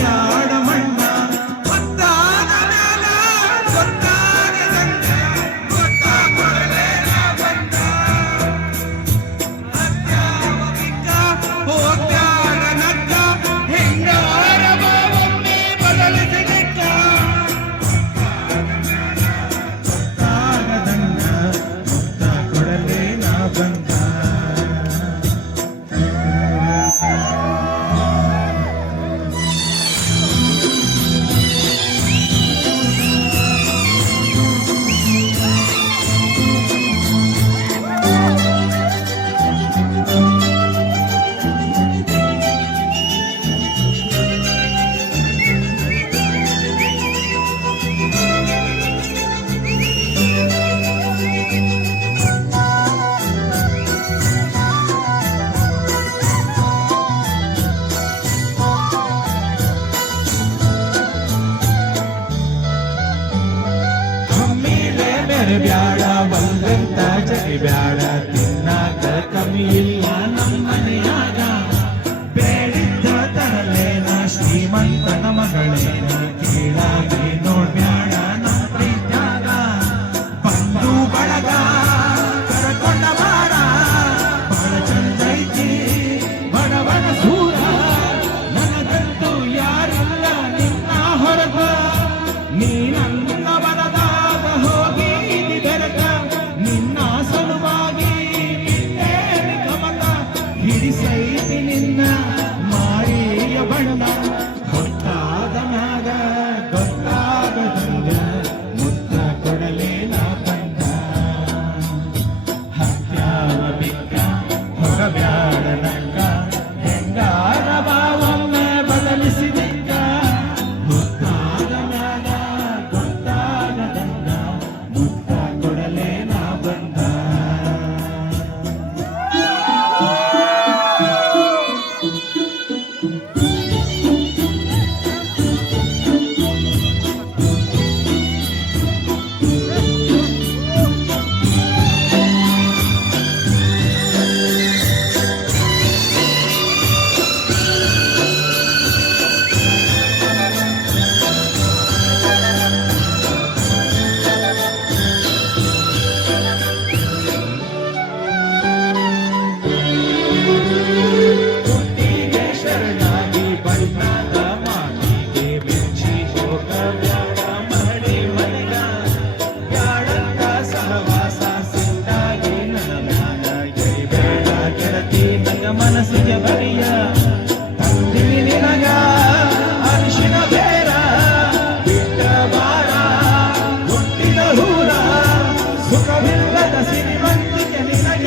ನೋಡ್ಬ್ಯಾಡ ಮಣ್ಣ ಹೊತ್ತಾದ ಮ್ಯಾಲ ಗೊತ್ತಾಗದಂಗ ಗೊತ್ತಾಗೊಡಲೇ ನಾ ಬಂದ ಹತ್ಯಾವ ಬಿಕ್ಕ ಹೋಗ್ಬ್ಯಾಡ ನಗ್ಗ ಹೆಂಗಾರ ಬಾವೊಮ್ಮೆ ಬದಲಿಸಲಿಕ್ಕ ಗೊತ್ತಾಗದಂಗ ಗೊತ್ತಾಗೊಡಲೇ ನಾ ಬಂದ ಬ್ಯಾಡ ಬಂದಂತ ಜಗಿ ಬ್ಯಾಡ ತಿನ್ನಾಕ ಕಮ್ಮಿ ಇಲ್ಲ ನಮ್ಮನೆಯಾಗ ಬೇಡಿದ್ದ ತರಲೇನ ಶ್ರೀಮಂತನ ಮಗಳೇನ ಕೀಳಾಗಿ ನೋಡ್ಬ್ಯಾಡ ನಮ್ಮ ಪ್ರೀತ್ಯಾಗ ಬಂದು ಬಳಗ ಕರಕೊಂಡ ಬಾರ ಬಹಳ ಚಂದೈತಿ ಬಡವನ ಸೂರ ನನಗಂತೂ ಯಾರಿಲ್ಲ ನಿನ್ನ ಹೊರಗ ನೀ ನನ್ನ ಬರದಾಗ ಹೋಗಿ ನಿನ್ನ ಸಲುವಾಗಿ ಕಮತ ಹಿಡಿಸೈತಿ ನಿನ್ನ ಮಾರಿಯ ಬಣ್ಣ ಗೊತ್ತಾದ ಮ್ಯಾಗ ಗೊತ್ತಾಗದಂಗ ಮುತ್ತ ಕೊಡಲೇ ನಾ ಬಂದ ಹತ್ಯಾವ ಬಿಕ್ಕ ಹೊರಬ್ಯಾಡ ನಂಗ ಹೆಂಗಾರ ಬಾವನ್ನ ಬದಲಿಸಿದಿಕ್ಕ ಗೊತ್ತಾದ ಮ್ಯಾಗ ಗೊತ್ತಾಗದಂಗ ಮುತ್ತ ಕೊಡಲೇ ನಾ ಬಂದ ಮನಸ್ಸಿಗೆ ಬರಿಯ ತಂದಿವಿ ನಿನಗ ಅರಿಶಿನ ಬೇರ ಬಿಟ್ಟ ಬಾರ ಹುಟ್ಟಿದ ಹೂರ ಸುಖವಿಲ್ಲದ ಸಿರಿವಂತಿಕೆ ನಿನಗ